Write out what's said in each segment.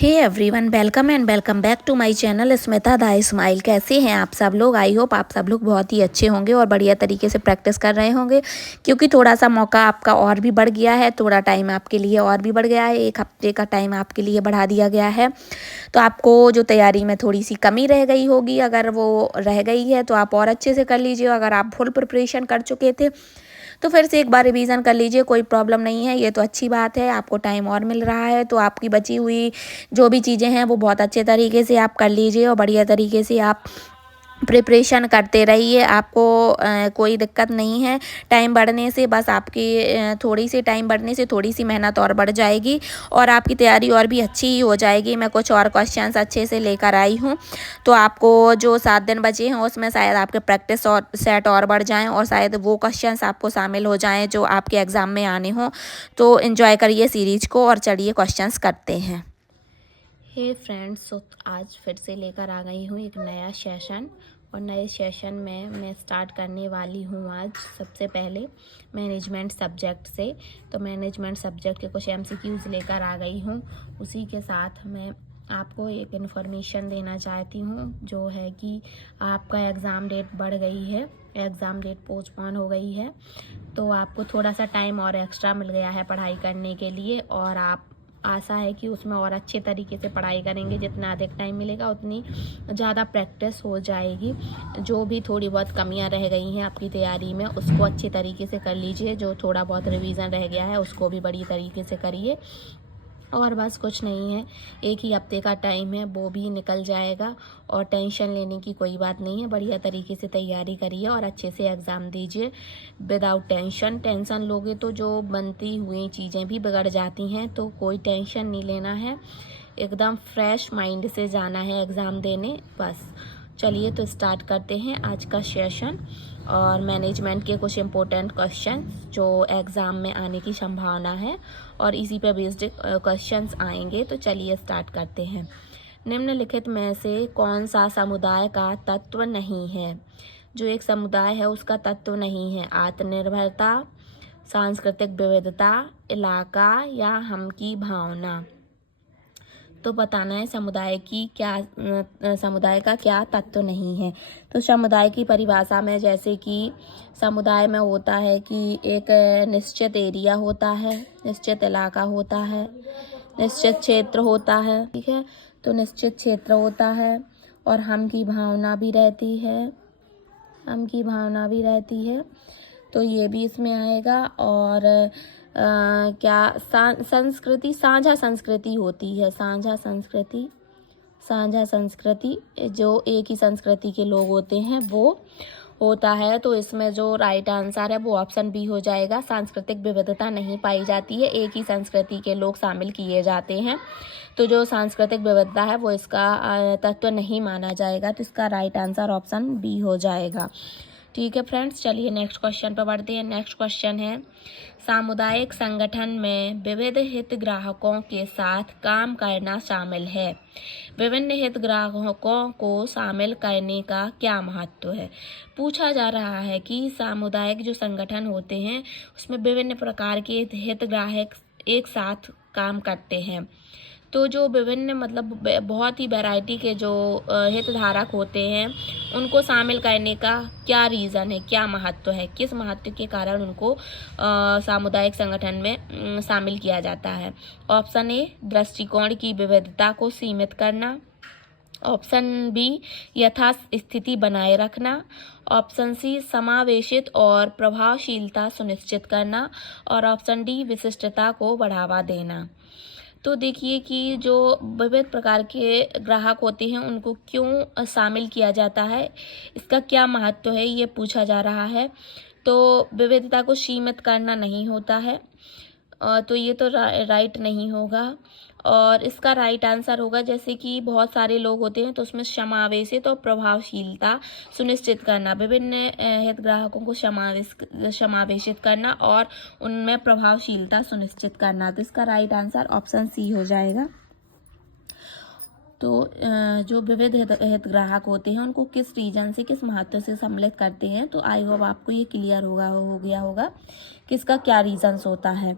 Hey everyone, welcome and welcome back to my channel Smita the smile. कैसे हैं आप सब लोग? आई होप आप सब लोग बहुत ही अच्छे होंगे और बढ़िया तरीके से प्रैक्टिस कर रहे होंगे, क्योंकि थोड़ा सा मौका आपका और भी बढ़ गया है, थोड़ा टाइम आपके लिए और भी बढ़ गया है, 1 हफ्ते का टाइम आपके लिए बढ़ा दिया गया है। तो आपको जो तैयारी में थोड़ी सी कमी रह गई होगी, अगर वो रह गई है तो आप और अच्छे से कर लीजिए। अगर आप फुल प्रिपरेशन कर चुके थे तो फिर से एक बार रिवीजन कर लीजिए, कोई प्रॉब्लम नहीं है। ये तो अच्छी बात है, आपको टाइम और मिल रहा है, तो आपकी बची हुई जो भी चीज़ें हैं वो बहुत अच्छे तरीके से आप कर लीजिए और बढ़िया तरीके से आप प्रिपरेशन करते रहिए। आपको कोई दिक्कत नहीं है टाइम बढ़ने से, बस आपकी थोड़ी सी टाइम बढ़ने से थोड़ी सी मेहनत और बढ़ जाएगी और आपकी तैयारी और भी अच्छी ही हो जाएगी। मैं कुछ और क्वेश्चंस अच्छे से लेकर आई हूँ, तो आपको जो 7 दिन बचे हैं उसमें शायद आपके प्रैक्टिस और सेट और बढ़ जाएं और शायद वो क्वेश्चंस आपको शामिल हो जाएं जो आपके एग्ज़ाम में आने हों। तो एंजॉय करिए सीरीज को और चलिए क्वेश्चंस करते हैं। हे फ्रेंड्स, तो आज फिर से लेकर आ गई हूँ एक नया सेशन और नए सेशन में मैं स्टार्ट करने वाली हूँ आज सबसे पहले मैनेजमेंट सब्जेक्ट से। तो मैनेजमेंट सब्जेक्ट के कुछ एमसीक्यूज़ लेकर आ गई हूँ। उसी के साथ मैं आपको एक इन्फॉर्मेशन देना चाहती हूँ, जो है कि आपका एग्ज़ाम डेट बढ़ गई है, एग्ज़ाम डेट पोस्टपोन हो गई है। तो आपको थोड़ा सा टाइम और एक्स्ट्रा मिल गया है पढ़ाई करने के लिए और आप आशा है कि उसमें और अच्छे तरीके से पढ़ाई करेंगे। जितना अधिक टाइम मिलेगा उतनी ज़्यादा प्रैक्टिस हो जाएगी। जो भी थोड़ी बहुत कमियां रह गई हैं आपकी तैयारी में उसको अच्छे तरीके से कर लीजिए। जो थोड़ा बहुत रिवीजन रह गया है उसको भी बड़ी तरीके से करिए और बस कुछ नहीं है, 1 ही हफ्ते का टाइम है, वो भी निकल जाएगा और टेंशन लेने की कोई बात नहीं है। बढ़िया तरीके से तैयारी करिए और अच्छे से एग्ज़ाम दीजिए विदाउट टेंशन। टेंशन लोगे तो जो बनती हुई चीज़ें भी बिगड़ जाती हैं, तो कोई टेंशन नहीं लेना है, एकदम फ्रेश माइंड से जाना है एग्ज़ाम देने बस। चलिए तो स्टार्ट करते हैं आज का सेशन और मैनेजमेंट के कुछ इम्पोर्टेंट क्वेश्चन जो एग्ज़ाम में आने की संभावना है और इसी पर बेस्ड क्वेश्चंस आएंगे। तो चलिए स्टार्ट करते हैं। निम्नलिखित में से कौन सा समुदाय का तत्व नहीं है? जो एक समुदाय है उसका तत्व नहीं है। आत्मनिर्भरता, सांस्कृतिक विविधता, इलाका या हम की भावना। तो बताना है समुदाय का क्या तत्व नहीं है। तो समुदाय की परिभाषा में, जैसे कि समुदाय में होता है कि एक निश्चित एरिया होता है, निश्चित इलाका होता है, निश्चित क्षेत्र होता है, ठीक है। तो निश्चित क्षेत्र होता है और हम की भावना भी रहती है, हम की भावना भी रहती है, तो ये भी इसमें आएगा। और संस्कृति, साझा संस्कृति होती है, साझा संस्कृति, साझा संस्कृति, जो एक ही संस्कृति के लोग होते हैं वो होता है। तो इसमें जो राइट आंसर है वो ऑप्शन बी हो जाएगा। सांस्कृतिक विविधता नहीं पाई जाती है, एक ही संस्कृति के लोग शामिल किए जाते हैं, तो जो सांस्कृतिक विविधता है वो इसका तत्व नहीं माना जाएगा। तो इसका राइट आंसर ऑप्शन बी हो जाएगा। ठीक है फ्रेंड्स, चलिए नेक्स्ट क्वेश्चन पर बढ़ते हैं। नेक्स्ट क्वेश्चन है, सामुदायिक संगठन में विविध हितग्राहकों के साथ काम करना शामिल है। विभिन्न हितग्राहकों को शामिल करने का क्या महत्व है? पूछा जा रहा है कि सामुदायिक जो संगठन होते हैं उसमें विभिन्न प्रकार के हितग्राहक एक साथ काम करते हैं। तो जो विभिन्न मतलब बहुत ही वैरायटी के जो हितधारक होते हैं उनको शामिल करने का क्या रीज़न है, क्या महत्व है, किस महत्व के कारण उनको सामुदायिक संगठन में शामिल किया जाता है? ऑप्शन ए, दृष्टिकोण की विविधता को सीमित करना। ऑप्शन बी, यथास्थिति बनाए रखना। ऑप्शन सी, समावेशित और प्रभावशीलता सुनिश्चित करना। और ऑप्शन डी, विशिष्टता को बढ़ावा देना। तो देखिए कि जो विविध प्रकार के ग्राहक होते हैं उनको क्यों शामिल किया जाता है, इसका क्या महत्व है, ये पूछा जा रहा है। तो विविधता को सीमित करना नहीं होता है, तो ये तो राइट नहीं होगा। और इसका राइट आंसर होगा, जैसे कि बहुत सारे लोग होते हैं तो उसमें समावेशित और प्रभावशीलता सुनिश्चित करना, विभिन्न हितग्राहकों को समावेशित करना और उनमें प्रभावशीलता सुनिश्चित करना। तो इसका राइट आंसर ऑप्शन सी हो जाएगा। तो जो विविध हितग्राहक होते हैं उनको किस रीजन से, किस महत्व से सम्मिलित करते हैं, तो आई होप आपको ये क्लियर हो गया होगा कि इसका क्या रीजन्स होता है।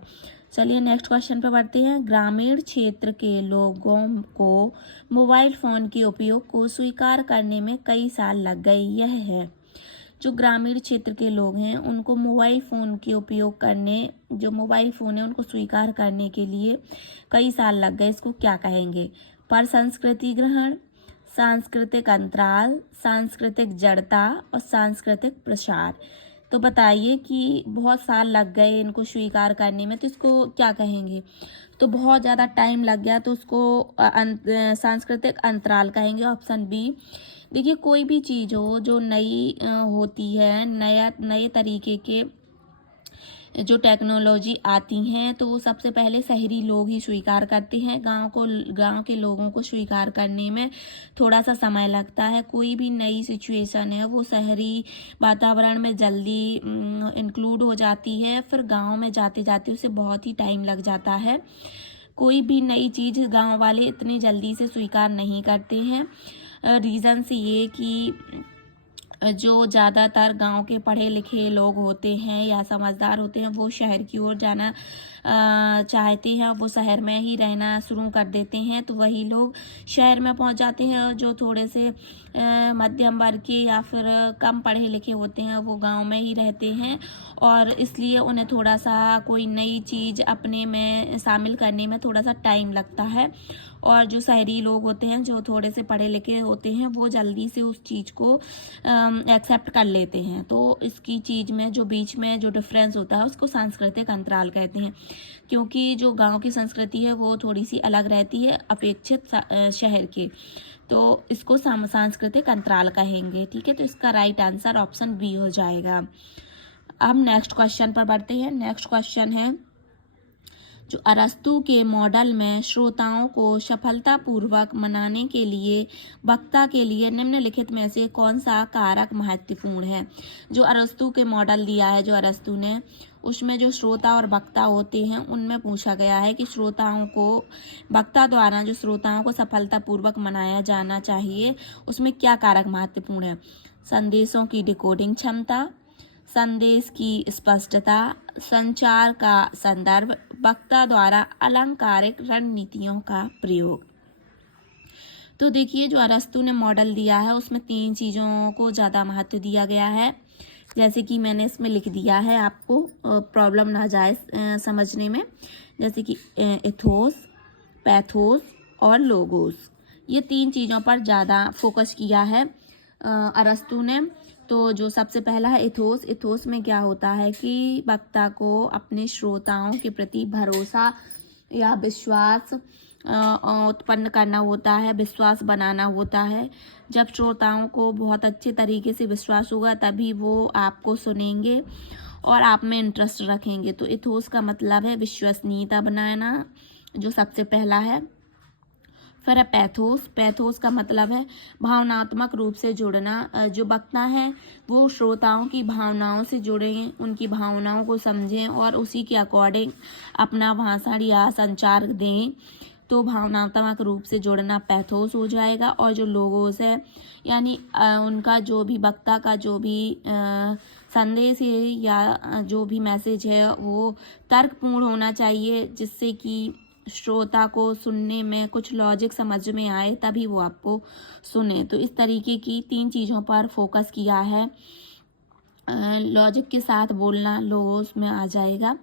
चलिए नेक्स्ट क्वेश्चन पे बढ़ते हैं। ग्रामीण क्षेत्र के लोगों को मोबाइल फ़ोन के उपयोग को स्वीकार करने में कई साल लग गए। यह है, जो ग्रामीण क्षेत्र के लोग हैं उनको मोबाइल फ़ोन के उपयोग करने, जो मोबाइल फ़ोन है उनको स्वीकार करने के लिए कई साल लग गए। इसको क्या कहेंगे? पर संस्कृति ग्रहण, सांस्कृतिक अंतराल, सांस्कृतिक जड़ता और सांस्कृतिक प्रसार। तो बताइए कि बहुत साल लग गए इनको स्वीकार करने में, तो इसको क्या कहेंगे? तो बहुत ज़्यादा टाइम लग गया तो उसको सांस्कृतिक अंतराल कहेंगे। Option B. देखिए, कोई भी चीज़ हो जो नई होती है, नए तरीके के जो टेक्नोलॉजी आती हैं तो वो सबसे पहले शहरी लोग ही स्वीकार करते हैं। गांव के लोगों को स्वीकार करने में थोड़ा सा समय लगता है। कोई भी नई सिचुएशन है वो शहरी वातावरण में जल्दी इंक्लूड हो जाती है, फिर गांव में जाते जाते उसे बहुत ही टाइम लग जाता है। कोई भी नई चीज़ गांव वाले इतनी जल्दी से स्वीकार नहीं करते हैं। रीज़न्स ये कि जो ज़्यादातर गांव के पढ़े लिखे लोग होते हैं या समझदार होते हैं वो शहर की ओर जाना चाहते हैं, वो शहर में ही रहना शुरू कर देते हैं। तो वही लोग शहर में पहुंच जाते हैं और जो थोड़े से मध्यम वर्ग के या फिर कम पढ़े लिखे होते हैं वो गांव में ही रहते हैं, और इसलिए उन्हें थोड़ा सा कोई नई चीज़ अपने में शामिल करने में थोड़ा सा टाइम लगता है। और जो शहरी लोग होते हैं जो थोड़े से पढ़े लिखे होते हैं वो जल्दी से उस चीज़ को एक्सेप्ट कर लेते हैं। तो इसकी चीज़ में जो बीच में जो डिफरेंस होता है उसको सांस्कृतिक अंतराल कहते हैं, क्योंकि जो गांव की संस्कृति है वो थोड़ी सी अलग रहती है अपेक्षित शहर के, तो इसको सांस्कृतिक अंतराल कहेंगे। ठीक है, तो इसका राइट आंसर ऑप्शन बी हो जाएगा। अब नेक्स्ट क्वेश्चन पर बढ़ते हैं। नेक्स्ट क्वेश्चन है, जो अरस्तु के मॉडल में श्रोताओं को सफलतापूर्वक मनाने के लिए वक्ता के लिए निम्नलिखित में से कौन सा कारक महत्वपूर्ण है? जो अरस्तु के मॉडल दिया है जो अरस्तु ने, उसमें जो श्रोता और वक्ता होते हैं उनमें पूछा गया है कि श्रोताओं को, वक्ता द्वारा जो श्रोताओं को सफलतापूर्वक मनाया जाना चाहिए उसमें क्या कारक महत्वपूर्ण है? संदेशों की डिकोडिंग क्षमता, संदेश की स्पष्टता, संचार का संदर्भ, वक्ता द्वारा अलंकारिक रणनीतियों का प्रयोग। तो देखिए, जो अरस्तु ने मॉडल दिया है उसमें 3 चीज़ों को ज़्यादा महत्व दिया गया है, जैसे कि मैंने इसमें लिख दिया है, आपको प्रॉब्लम ना जाए समझने में। जैसे कि एथोस, पैथोस और लोगोस, ये 3 चीज़ों पर ज़्यादा फोकस किया है अरस्तु ने। तो जो सबसे पहला है एथोस। एथोस में क्या होता है कि वक्ता को अपने श्रोताओं के प्रति भरोसा या विश्वास उत्पन्न करना होता है, विश्वास बनाना होता है। जब श्रोताओं को बहुत अच्छे तरीके से विश्वास होगा तभी वो आपको सुनेंगे और आप में इंटरेस्ट रखेंगे। तो एथोस का मतलब है विश्वसनीयता बनाना, जो सबसे पहला है। फिर है पैथोस। पैथोस का मतलब है भावनात्मक रूप से जुड़ना। जो वक्ता है वो श्रोताओं की भावनाओं से जुड़ें, उनकी भावनाओं को समझें और उसी के अकॉर्डिंग अपना भाषण या संचार दें। तो भावनात्मक रूप से जुड़ना पैथोस हो जाएगा। और जो लोगोस है यानी उनका जो भी वक्ता का जो भी संदेश है या जो भी मैसेज है वो तर्कपूर्ण होना चाहिए, जिससे कि श्रोता को सुनने में कुछ लॉजिक समझ में आए तभी वो आपको सुने। तो इस तरीके की 3 चीज़ों पर फोकस किया है। लॉजिक के साथ बोलना लोगोस में आ जाएगा।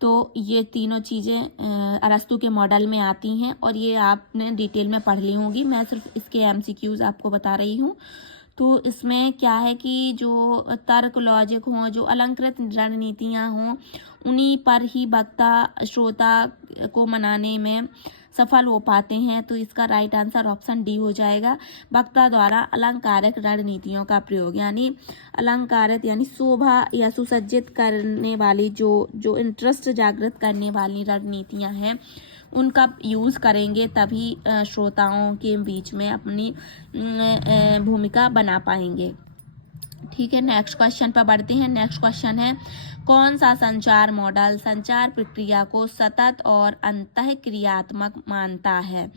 तो ये तीनों चीज़ें अरस्तु के मॉडल में आती हैं और ये आपने डिटेल में पढ़ ली होंगी, मैं सिर्फ इसके MCQs आपको बता रही हूँ। तो इसमें क्या है कि जो तर्क लॉजिक हों, जो अलंकृत रणनीतियाँ हों, उन्हीं पर ही वक्ता श्रोता को मनाने में सफल हो पाते हैं। तो इसका राइट आंसर ऑप्शन डी हो जाएगा। वक्ता द्वारा अलंकारिक रणनीतियों का प्रयोग, यानी अलंकारित यानी शोभा या सुसज्जित करने वाली जो इंटरेस्ट जागृत करने वाली रणनीतियां हैं उनका यूज़ करेंगे, तभी श्रोताओं के बीच में अपनी भूमिका बना पाएंगे। ठीक है, नेक्स्ट क्वेश्चन पर बढ़ते हैं। नेक्स्ट क्वेश्चन है, कौन सा संचार मॉडल संचार प्रक्रिया को सतत और अंतःक्रियात्मक मानता है?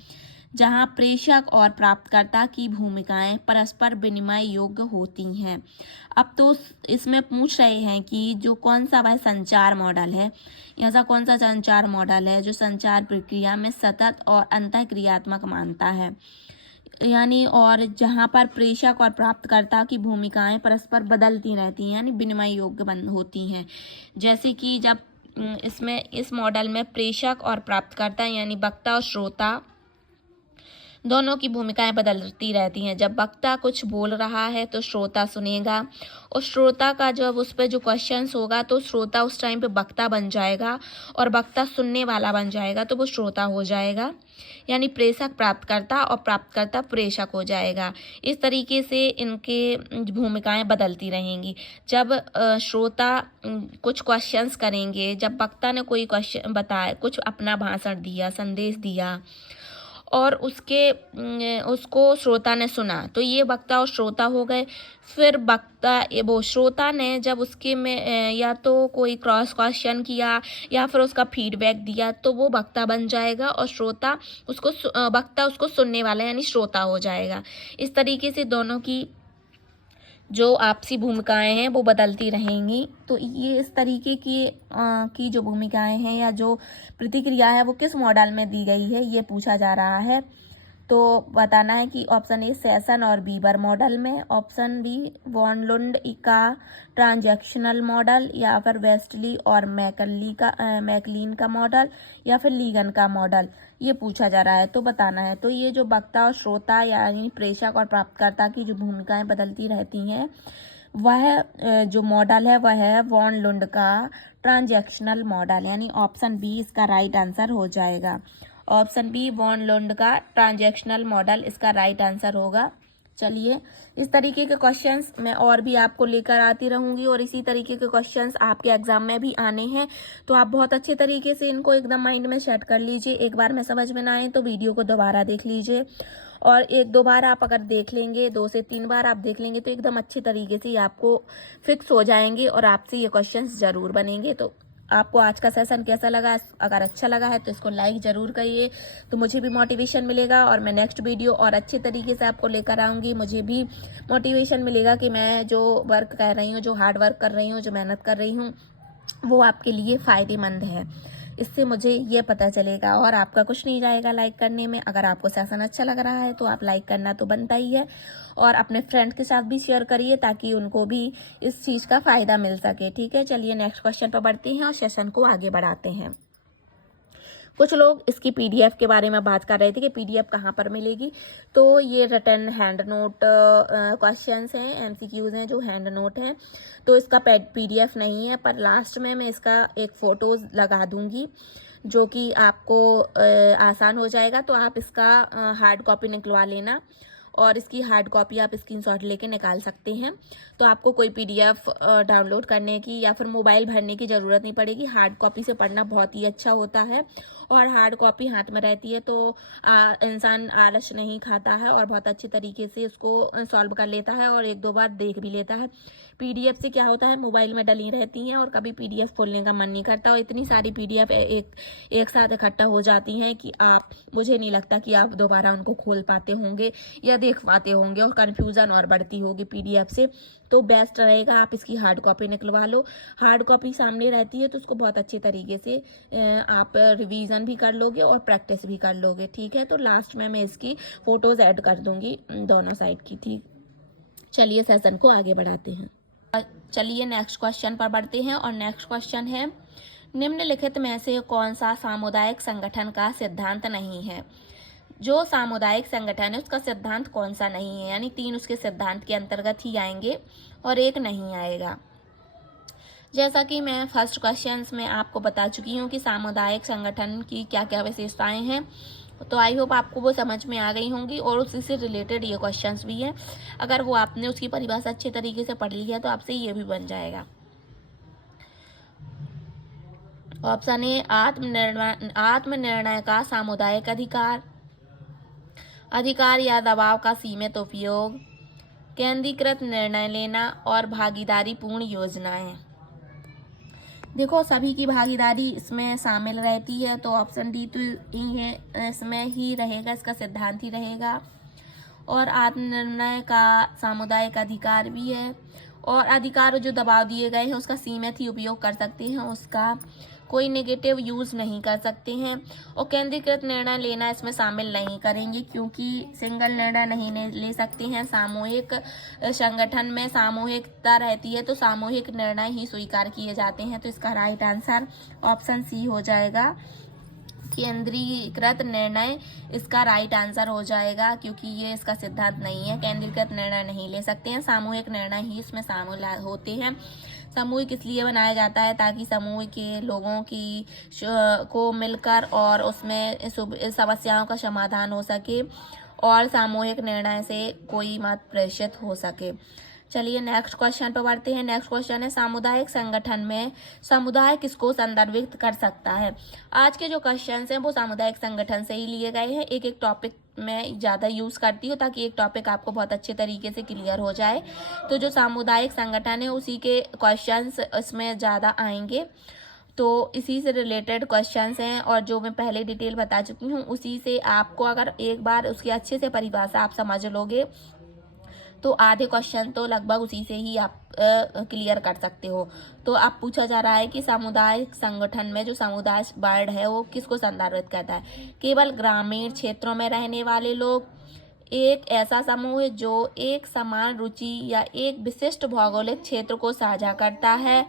जहां प्रेषक और प्राप्तकर्ता की भूमिकाएं परस्पर विनिमय योग्य होती हैं। अब तो इसमें पूछ रहे हैं कि जो कौन सा वह संचार मॉडल है, ऐसा कौन सा संचार मॉडल है जो संचार प्रक्रिया में सतत और अंतःक्रियात्मक मानता है, यानी और जहाँ पर प्रेषक और प्राप्तकर्ता की भूमिकाएं परस्पर बदलती रहती हैं, यानी विनिमय योग्य बन होती हैं। जैसे कि जब इसमें इस मॉडल में प्रेषक और प्राप्तकर्ता यानी वक्ता और श्रोता दोनों की भूमिकाएं बदलती रहती हैं। जब वक्ता कुछ बोल रहा है तो श्रोता सुनेगा, और श्रोता का जब उस पर जो क्वेश्चंस होगा तो श्रोता उस टाइम पे वक्ता बन जाएगा और वक्ता सुनने वाला बन जाएगा, तो वो श्रोता हो जाएगा। यानी प्रेषक प्राप्तकर्ता और प्राप्तकर्ता प्रेषक हो जाएगा। इस तरीके से इनके भूमिकाएं बदलती रहेंगी। जब श्रोता कुछ क्वेश्चंस करेंगे, जब वक्ता ने कोई क्वेश्चन बताया, कुछ अपना भाषण दिया, संदेश दिया और उसको श्रोता ने सुना, तो ये वक्ता और श्रोता हो गए। फिर वक्ता वो श्रोता ने जब उसके में या तो कोई क्रॉस क्वेश्चन किया या फिर उसका फीडबैक दिया, तो वो वक्ता बन जाएगा और श्रोता वक्ता उसको सुनने वाला यानी श्रोता हो जाएगा। इस तरीके से दोनों की जो आपसी भूमिकाएं हैं वो बदलती रहेंगी। तो ये इस तरीके की जो भूमिकाएं हैं या जो प्रतिक्रिया है वो किस मॉडल में दी गई है, ये पूछा जा रहा है। तो बताना है कि ऑप्शन ए सेशन और बीबर मॉडल में, ऑप्शन बी वॉन लुंड का ट्रांजैक्शनल मॉडल, या फिर वेस्टली और मैकलीन का मॉडल, या फिर लीगन का मॉडल, ये पूछा जा रहा है। तो बताना है। तो ये जो वक्ता और श्रोता यानी प्रेषक और प्राप्तकर्ता की जो भूमिकाएं बदलती रहती हैं, वह जो मॉडल है वह है वॉन लुंड का ट्रांजैक्शनल मॉडल, यानी ऑप्शन बी इसका राइट आंसर हो जाएगा। ऑप्शन बी वॉन लुंड का ट्रांजैक्शनल मॉडल इसका राइट आंसर होगा। चलिए, इस तरीके के क्वेश्चंस मैं और भी आपको लेकर आती रहूंगी और इसी तरीके के क्वेश्चंस आपके एग्जाम में भी आने हैं। तो आप बहुत अच्छे तरीके से इनको एकदम माइंड में सेट कर लीजिए। एक बार में समझ में ना आए तो वीडियो को दोबारा देख लीजिए, और एक दो बार आप अगर देख लेंगे, 2 से 3 बार आप देख लेंगे तो एकदम अच्छे तरीके से आपको फिक्स हो जाएंगे और आपसे ये क्वेश्चंस जरूर बनेंगे। तो आपको आज का सेशन कैसा लगा? अगर अच्छा लगा है तो इसको लाइक ज़रूर करिए, तो मुझे भी मोटिवेशन मिलेगा और मैं नेक्स्ट वीडियो और अच्छे तरीके से आपको लेकर आऊँगी। मुझे भी मोटिवेशन मिलेगा कि मैं जो वर्क कर रही हूँ, जो हार्ड वर्क कर रही हूँ, जो मेहनत कर रही हूँ, वो आपके लिए फ़ायदेमंद है। इससे मुझे ये पता चलेगा और आपका कुछ नहीं जाएगा लाइक करने में। अगर आपको सेशन अच्छा लग रहा है तो आप लाइक करना तो बनता ही है, और अपने फ्रेंड के साथ भी शेयर करिए ताकि उनको भी इस चीज़ का फ़ायदा मिल सके। ठीक है, चलिए नेक्स्ट क्वेश्चन पर बढ़ते हैं और सेशन को आगे बढ़ाते हैं। कुछ लोग इसकी पीडीएफ के बारे में बात कर रहे थे कि पीडीएफ कहाँ पर मिलेगी। तो ये रिटन हैंड नोट क्वेश्चंस हैं, एमसीक्यूज हैं जो हैंड नोट हैं, तो इसका पीडीएफ नहीं है, पर लास्ट में मैं इसका एक फ़ोटोज़ लगा दूंगी जो कि आपको आसान हो जाएगा। तो आप इसका हार्ड कॉपी निकलवा लेना और इसकी हार्ड कॉपी आप स्क्रीनशॉट लेके निकाल सकते हैं। तो आपको कोई पीडीएफ डाउनलोड करने की या फिर मोबाइल भरने की ज़रूरत नहीं पड़ेगी। हार्ड कॉपी से पढ़ना बहुत ही अच्छा होता है, और हार्ड कॉपी हाथ में रहती है तो इंसान आलस नहीं खाता है और बहुत अच्छे तरीके से उसको सॉल्व कर लेता है और एक दो बार देख भी लेता है। पीडीएफ से क्या होता है, मोबाइल में डली रहती हैं और कभी पीडीएफ खोलने का मन नहीं करता, और इतनी सारी पीडीएफ एक साथ इकट्ठा हो जाती हैं कि मुझे नहीं लगता कि आप दोबारा उनको खोल पाते होंगे या देख पाते होंगे, और कन्फ्यूज़न और बढ़ती होगी पीडीएफ से। तो बेस्ट रहेगा आप इसकी हार्ड कॉपी निकलवा लो। हार्ड कॉपी सामने रहती है तो उसको बहुत अच्छे तरीके से आप रिवीजन भी कर लोगे और प्रैक्टिस भी कर लोगे। ठीक है, तो लास्ट में मैं इसकी फ़ोटोज़ ऐड कर दूंगी दोनों साइड की। ठीक, चलिए सेशन को आगे बढ़ाते हैं। चलिए नेक्स्ट क्वेश्चन पर बढ़ते हैं, और नेक्स्ट क्वेश्चन है, निम्नलिखित में से कौन सा सामुदायिक संगठन का सिद्धांत नहीं है? जो सामुदायिक संगठन है उसका सिद्धांत कौन सा नहीं है, यानी 3 उसके सिद्धांत के अंतर्गत ही आएंगे और एक नहीं आएगा। जैसा कि मैं फर्स्ट क्वेश्चंस में आपको बता चुकी हूँ कि सामुदायिक संगठन की क्या क्या विशेषताएं हैं, तो आई होप आपको वो समझ में आ गई होंगी, और उसी से रिलेटेड ये क्वेश्चंस भी हैं। अगर वो आपने उसकी परिभाषा अच्छे तरीके से पढ़ ली है तो आपसे ये भी बन जाएगा। ऑप्शन ए आत्मनिर्णय का सामुदायिक अधिकार या दबाव का सीमित उपयोग, केंद्रीकृत निर्णय लेना और भागीदारी पूर्ण योजनाएं। देखो सभी की भागीदारी इसमें शामिल रहती है, तो ऑप्शन डी तो ये इसमें ही रहेगा, इसका सिद्धांत ही रहेगा। और आत्मनिर्णय का सामुदायिक अधिकार भी है, और अधिकार जो दबाव दिए गए हैं उसका सीमित ही उपयोग कर सकते हैं, उसका कोई नेगेटिव यूज़ नहीं कर सकते हैं। और केंद्रीकृत निर्णय लेना इसमें शामिल नहीं करेंगे, क्योंकि सिंगल निर्णय नहीं ले सकते हैं। सामूहिक संगठन में सामूहिकता रहती है, तो सामूहिक निर्णय ही स्वीकार किए जाते हैं। तो इसका राइट आंसर ऑप्शन सी हो जाएगा, केंद्रीकृत निर्णय इसका राइट आंसर हो जाएगा, क्योंकि ये इसका सिद्धांत नहीं है। केंद्रीकृत निर्णय नहीं ले सकते हैं, सामूहिक निर्णय ही इसमें शामिल होते हैं। सामूहिक इसलिए बनाया जाता है ताकि समूह के लोगों की को मिलकर और उसमें समस्याओं का समाधान हो सके, और सामूहिक निर्णय से कोई मत प्रेषित हो सके। चलिए नेक्स्ट क्वेश्चन पर बढ़ते हैं। नेक्स्ट क्वेश्चन है, सामुदायिक संगठन में समुदाय किसको संदर्भित कर सकता है। आज के जो क्वेश्चन हैं वो सामुदायिक संगठन से ही लिए गए हैं। एक एक टॉपिक मैं ज़्यादा यूज़ करती हूँ ताकि एक टॉपिक आपको बहुत अच्छे तरीके से क्लियर हो जाए। तो जो सामुदायिक संगठन है उसी के क्वेश्चंस इसमें ज़्यादा आएंगे, तो इसी से रिलेटेड क्वेश्चंस हैं, और जो मैं पहले डिटेल बता चुकी हूँ उसी से आपको अगर एक बार उसकी अच्छे से परिभाषा आप समझ लोगे तो आधे क्वेश्चन तो लगभग उसी से ही आप क्लियर कर सकते हो। तो अब पूछा जा रहा है कि सामुदायिक संगठन में जो समुदाय वर्ड है वो किसको संदर्भित करता है। केवल ग्रामीण क्षेत्रों में रहने वाले लोग, एक ऐसा समूह है जो एक समान रुचि या एक विशिष्ट भौगोलिक क्षेत्र को साझा करता है,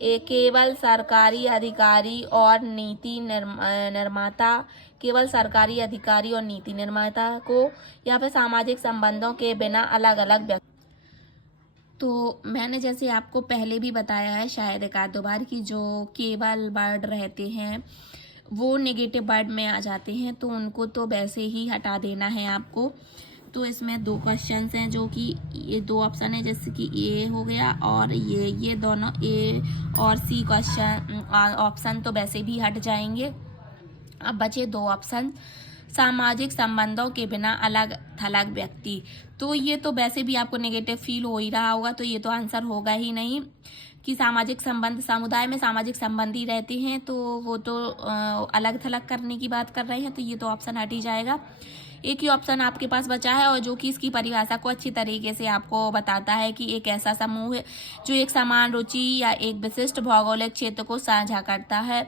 केवल सरकारी अधिकारी और नीति निर्माता, केवल सरकारी अधिकारी और नीति निर्माता को, या फिर सामाजिक संबंधों के बिना अलग अलग व्यक्ति। तो मैंने जैसे आपको पहले भी बताया है शायद एक आध दो बार कि जो केवल वर्ड रहते हैं वो नेगेटिव वर्ड में आ जाते हैं, तो उनको तो वैसे ही हटा देना है आपको। तो इसमें दो क्वेश्चंस हैं, जो कि ये दो ऑप्शन है, जैसे कि ए हो गया और ये दोनों ए और सी क्वेश्चन ऑप्शन तो वैसे भी हट जाएंगे। अब बचे दो ऑप्शन, सामाजिक संबंधों के बिना अलग थलग व्यक्ति। तो ये तो वैसे भी आपको नेगेटिव फील हो ही रहा होगा, तो ये तो आंसर होगा ही नहीं कि सामाजिक संबंध, समुदाय में सामाजिक संबंध ही रहते हैं, तो वो तो अलग थलग करने की बात कर रहे हैं, तो ये तो ऑप्शन हट ही जाएगा। एक ही ऑप्शन आपके पास बचा है, और जो कि इसकी परिभाषा को अच्छी तरीके से आपको बताता है कि एक ऐसा समूह है जो एक समान रुचि या एक विशिष्ट भौगोलिक क्षेत्र को साझा करता है।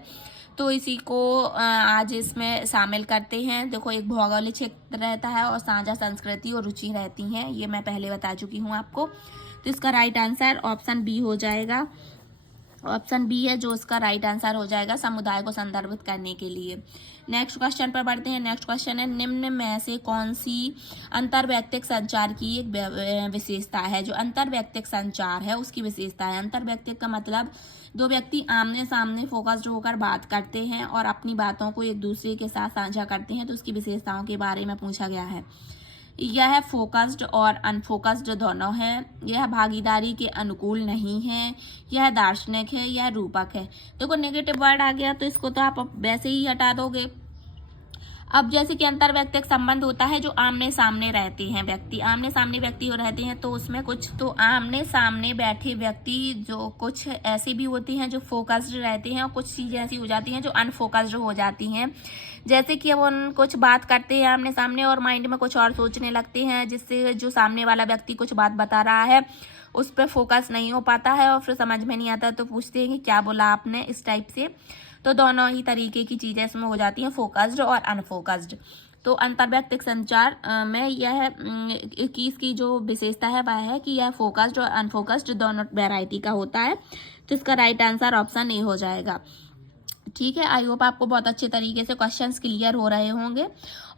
तो इसी को आज इसमें शामिल करते हैं। देखो, एक भौगोलिक क्षेत्र रहता है और साझा संस्कृति और रुचि रहती हैं, ये मैं पहले बता चुकी हूँ आपको। तो इसका राइट आंसर ऑप्शन बी हो जाएगा। ऑप्शन बी है जो इसका राइट आंसर हो जाएगा समुदाय को संदर्भित करने के लिए। नेक्स्ट क्वेश्चन पर बढ़ते हैं। नेक्स्ट क्वेश्चन है, निम्न में से कौन सी अंतर्वैयक्तिक संचार की एक विशेषता है। जो अंतर्वैयक्तिक संचार है उसकी विशेषता है। अंतर्वैयक्तिक का मतलब दो व्यक्ति आमने सामने फोकस्ड होकर बात करते हैं और अपनी बातों को एक दूसरे के साथ साझा करते हैं, तो उसकी विशेषताओं के बारे में पूछा गया है। यह फोकस्ड और अनफोकस्ड दोनों है, यह भागीदारी के अनुकूल नहीं है, यह दार्शनिक है, यह रूपक है। देखो, नेगेटिव वर्ड आ गया तो इसको तो आप वैसे ही हटा दोगे। अब जैसे कि अंतर्वैयक्तिक संबंध होता है जो आमने सामने रहते हैं व्यक्ति, आमने सामने व्यक्ति हो रहते हैं, तो उसमें कुछ तो आमने सामने बैठे व्यक्ति जो कुछ ऐसे भी होते हैं जो फोकस्ड रहते हैं, और कुछ चीज़ें ऐसी हो जाती हैं जो अनफोकस्ड हो जाती हैं। जैसे कि अब उन कुछ बात करते हैं आमने सामने और माइंड में कुछ और सोचने लगते हैं, जिससे जो सामने वाला व्यक्ति कुछ बात बता रहा है उस पर फोकस नहीं हो पाता है और फिर समझ में नहीं आता, तो पूछते हैं कि क्या बोला आपने, इस टाइप से। तो दोनों ही तरीके की चीज़ें इसमें हो जाती हैं, फोकस्ड और अनफोकस्ड। तो अंतर्वैयक्तिक संचार में यह की इसकी जो विशेषता है वह है कि यह फोकस्ड और अनफोकस्ड दोनों वैरायटी का होता है। तो इसका राइट आंसर ऑप्शन ए हो जाएगा। ठीक है, आई होप आपको बहुत अच्छे तरीके से क्वेश्चंस क्लियर हो रहे होंगे,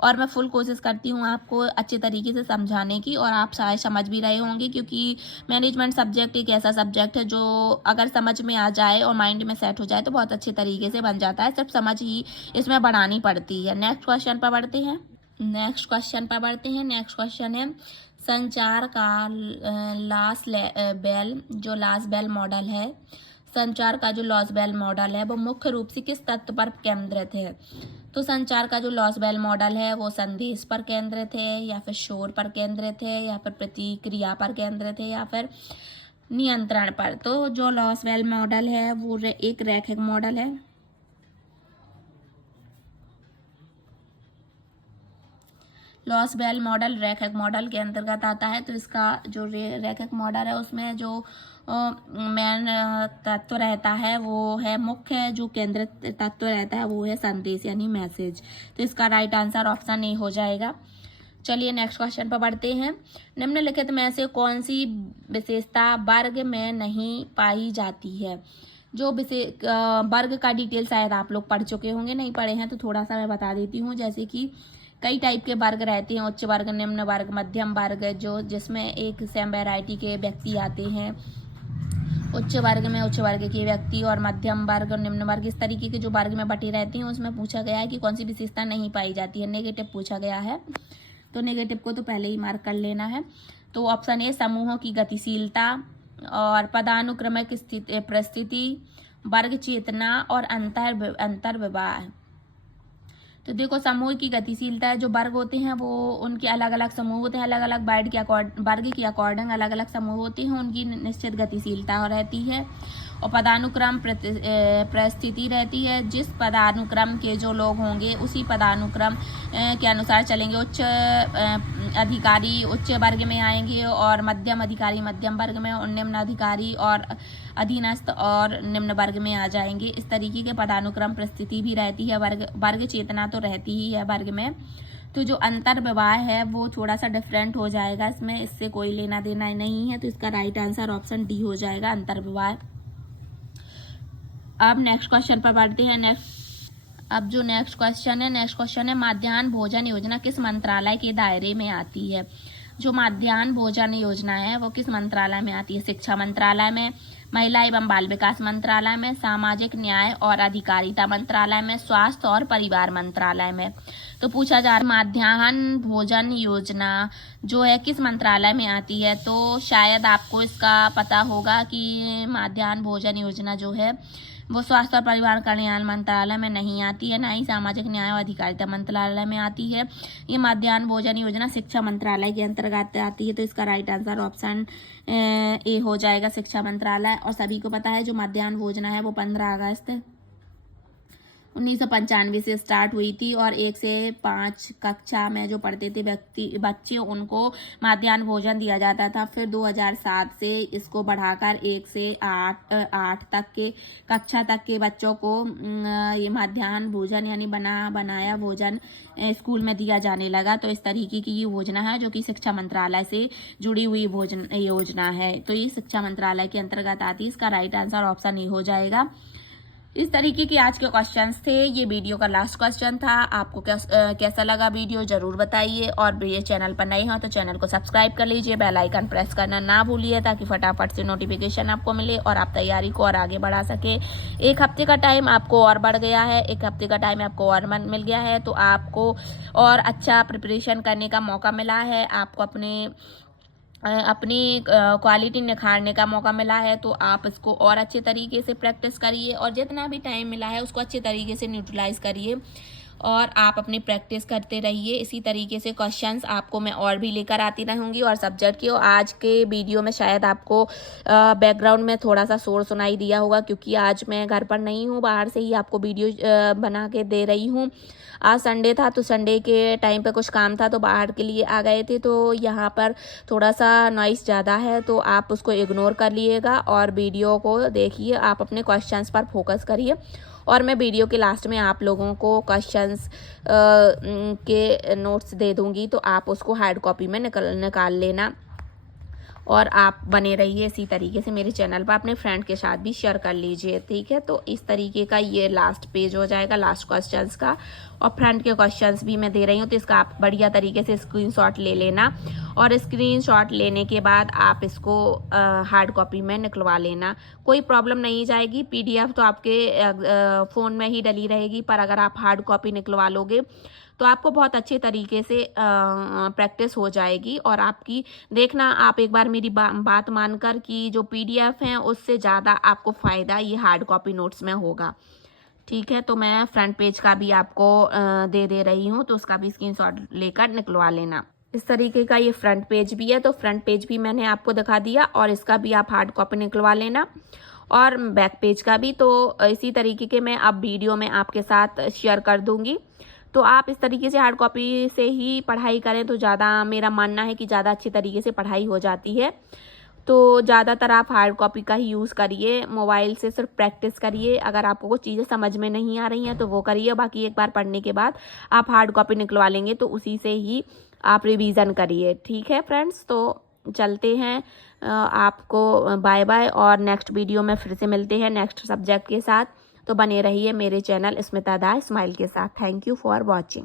और मैं फुल कोशिश करती हूँ आपको अच्छे तरीके से समझाने की, और आप शायद समझ भी रहे होंगे, क्योंकि मैनेजमेंट सब्जेक्ट एक ऐसा सब्जेक्ट है जो अगर समझ में आ जाए और माइंड में सेट हो जाए तो बहुत अच्छे तरीके से बन जाता है, सिर्फ समझ ही इसमें बढ़ानी पड़ती है। नेक्स्ट क्वेश्चन पर बढ़ते हैं। नेक्स्ट क्वेश्चन है, संचार का लास्ट बेल मॉडल है। संचार का जो लॉस बेल मॉडल है वो मुख्य रूप से किस तत्व पर केंद्रित है। तो संचार का जो लॉस बेल मॉडल है वो संदेश पर केंद्रित है, या फिर शोर पर केंद्रित है, या फिर प्रतिक्रिया पर केंद्रित है, या फिर नियंत्रण पर। तो जो लॉसवेल मॉडल है वो एक रैखिक मॉडल है। लॉसवेल मॉडल रैखिक मॉडल के अंतर्गत आता है। तो इसका जो रैखिक मॉडल है उसमें जो मेन तत्व रहता है वो है, मुख्य जो केंद्रित तत्व रहता है वो है संदेश यानी मैसेज। तो इसका राइट आंसर ऑप्शन ए हो जाएगा। चलिए नेक्स्ट क्वेश्चन पर बढ़ते हैं। निम्नलिखित में से कौन सी विशेषता वर्ग में नहीं पाई जाती है? जो वर्ग का डिटेल शायद आप लोग पढ़ चुके होंगे, नहीं पढ़े हैं तो थोड़ा सा मैं बता देती हूँ। जैसे कि कई टाइप के वर्ग रहते हैं, उच्च वर्ग, निम्न वर्ग, मध्यम वर्ग, जो जिसमें एक सेम वैरायटी के व्यक्ति आते हैं। उच्च वर्ग में उच्च वर्ग के व्यक्ति और मध्यम वर्ग और निम्न वर्ग, इस तरीके के जो वर्ग में बटे रहते हैं उसमें पूछा गया है कि कौन सी विशेषता नहीं पाई जाती है। नेगेटिव पूछा गया है, तो नेगेटिव को तो पहले ही मार्क कर लेना है। तो ऑप्शन ए समूहों की गतिशीलता और पदानुक्रमिक परिस्थिति, वर्ग चेतना और अंतर विवाह। तो देखो, समूह की गतिशीलता है, जो वर्ग होते हैं वो उनके अलग अलग समूह होते हैं, अलग अलग वर्ग के अकॉर्डिंग अलग अलग समूह होते हैं, उनकी निश्चित गतिशीलता रहती है। और पदानुक्रम परिस्थिति रहती है, जिस पदानुक्रम के जो लोग होंगे उसी पदानुक्रम के अनुसार चलेंगे। उच्च अधिकारी उच्च वर्ग में आएंगे और मध्यम अधिकारी मध्यम वर्ग में, और निम्न अधिकारी और अधीनस्थ और निम्न वर्ग में आ जाएंगे। इस तरीके के पदानुक्रम परिस्थिति भी रहती है। वर्ग चेतना तो रहती ही है वर्ग में। तो जो अंतर विवाह है वो थोड़ा सा डिफरेंट हो जाएगा, इसमें इससे कोई लेना देना नहीं है। तो इसका राइट आंसर ऑप्शन डी हो जाएगा, अंतर विवाह। अब नेक्स्ट क्वेश्चन पर बढ़ते हैं। नेक्स्ट क्वेश्चन है मध्याह्न भोजन योजना किस मंत्रालय के दायरे में आती है? जो मध्याह्न भोजन योजना है वो किस मंत्रालय में आती है? शिक्षा मंत्रालय में, महिला एवं बाल विकास मंत्रालय में, सामाजिक न्याय और अधिकारिता मंत्रालय में, स्वास्थ्य और परिवार मंत्रालय में। तो पूछा जा रहा है मध्याह्न भोजन योजना जो है किस मंत्रालय में आती है? तो शायद आपको इसका पता होगा कि मध्याह्न भोजन योजना जो है वो स्वास्थ्य और परिवार कल्याण मंत्रालय में नहीं आती है, ना ही सामाजिक न्याय और अधिकारिता मंत्रालय में आती है। ये मध्याह्न भोजन योजना शिक्षा मंत्रालय के अंतर्गत आती है। तो इसका राइट आंसर ऑप्शन ए हो जाएगा, शिक्षा मंत्रालय। और सभी को पता है जो मध्याह्न भोजना है वो 15 अगस्त 1995 से स्टार्ट हुई थी, और 1 से 5 कक्षा में जो पढ़ते थे बच्चे उनको मध्याह्न भोजन दिया जाता था। फिर 2007 से इसको बढ़ाकर 1 से 8 तक के कक्षा तक के बच्चों को ये मध्याह्न भोजन यानी बनाया भोजन स्कूल में दिया जाने लगा। तो इस तरीके की ये योजना है जो कि शिक्षा मंत्रालय से जुड़ी हुई भोजन योजना है। तो ये शिक्षा मंत्रालय के अंतर्गत आती है। इसका राइट आंसर ऑप्शन ए हो जाएगा। इस तरीके के आज के क्वेश्चंस थे। ये वीडियो का लास्ट क्वेश्चन था। आपको कैसा लगा वीडियो जरूर बताइए, और ये चैनल पर नए हो तो चैनल को सब्सक्राइब कर लीजिए, बेल आइकन प्रेस करना ना भूलिए ताकि फटाफट से नोटिफिकेशन आपको मिले और आप तैयारी को और आगे बढ़ा सके। एक हफ्ते का टाइम आपको और बढ़ गया है, एक हफ्ते का टाइम आपको और मिल गया है, तो आपको और अच्छा प्रिपरेशन करने का मौका मिला है, आपको अपनी क्वालिटी निखारने का मौका मिला है। तो आप इसको और अच्छे तरीके से प्रैक्टिस करिए, और जितना भी टाइम मिला है उसको अच्छे तरीके से न्यूट्रलाइज करिए, और आप अपनी प्रैक्टिस करते रहिए। इसी तरीके से क्वेश्चंस आपको मैं और भी लेकर आती रहूँगी और सब्जेक्ट की। और आज के वीडियो में शायद आपको बैकग्राउंड में थोड़ा सा शोर सुनाई दिया होगा, क्योंकि आज मैं घर पर नहीं हूँ, बाहर से ही आपको वीडियो बना के दे रही हूँ। आज संडे था, तो संडे के टाइम पे कुछ काम था तो बाहर के लिए आ गए थे, तो यहाँ पर थोड़ा सा नॉइस ज़्यादा है, तो आप उसको इग्नोर कर लिएगा और वीडियो को देखिए। आप अपने क्वेश्चंस पर फोकस करिए, और मैं वीडियो के लास्ट में आप लोगों को क्वेश्चंस के नोट्स दे दूंगी, तो आप उसको हार्ड कॉपी में निकाल लेना, और आप बने रहिए इसी तरीके से मेरे चैनल पर। अपने फ्रेंड के साथ भी शेयर कर लीजिए, ठीक है। तो इस तरीके का ये लास्ट पेज हो जाएगा, लास्ट क्वेश्चंस का, और फ्रेंड के क्वेश्चंस भी मैं दे रही हूँ। तो इसका आप बढ़िया तरीके से स्क्रीनशॉट ले लेना, और स्क्रीनशॉट लेने के बाद आप इसको हार्ड कॉपी में निकलवा लेना। कोई प्रॉब्लम नहीं जाएगी, PDF तो आपके फ़ोन में ही डली रहेगी, पर अगर आप हार्ड कॉपी निकलवा लोगे तो आपको बहुत अच्छे तरीके से प्रैक्टिस हो जाएगी। और आपकी देखना, आप एक बार मेरी बात मानकर कि जो PDF हैं उससे ज़्यादा आपको फ़ायदा ये हार्ड कॉपी नोट्स में होगा, ठीक है। तो मैं फ्रंट पेज का भी आपको दे रही हूँ, तो उसका भी स्क्रीनशॉट लेकर निकलवा लेना। इस तरीके का ये फ्रंट पेज भी है, तो फ्रंट पेज भी मैंने आपको दिखा दिया और इसका भी आप हार्ड कॉपी निकलवा लेना और बैक पेज का भी। तो इसी तरीके के मैं अब वीडियो में आपके साथ शेयर कर दूंगी। तो आप इस तरीके से हार्ड कॉपी से ही पढ़ाई करें तो ज़्यादा, मेरा मानना है कि ज़्यादा अच्छी तरीके से पढ़ाई हो जाती है। तो ज़्यादातर आप हार्ड कॉपी का ही यूज़ करिए, मोबाइल से सिर्फ प्रैक्टिस करिए। अगर आपको कुछ चीज़ें समझ में नहीं आ रही हैं तो वो करिए, बाकी एक बार पढ़ने के बाद आप हार्ड कॉपी निकलवा लेंगे तो उसी से ही आप रिवीजन करिए। ठीक है फ्रेंड्स, तो चलते हैं, आपको बाय बाय और नेक्स्ट वीडियो में फिर से मिलते हैं नेक्स्ट सब्जेक्ट के साथ। तो बने रहिए मेरे चैनल स्मिता दा स्माइल के साथ। Thank you for watching.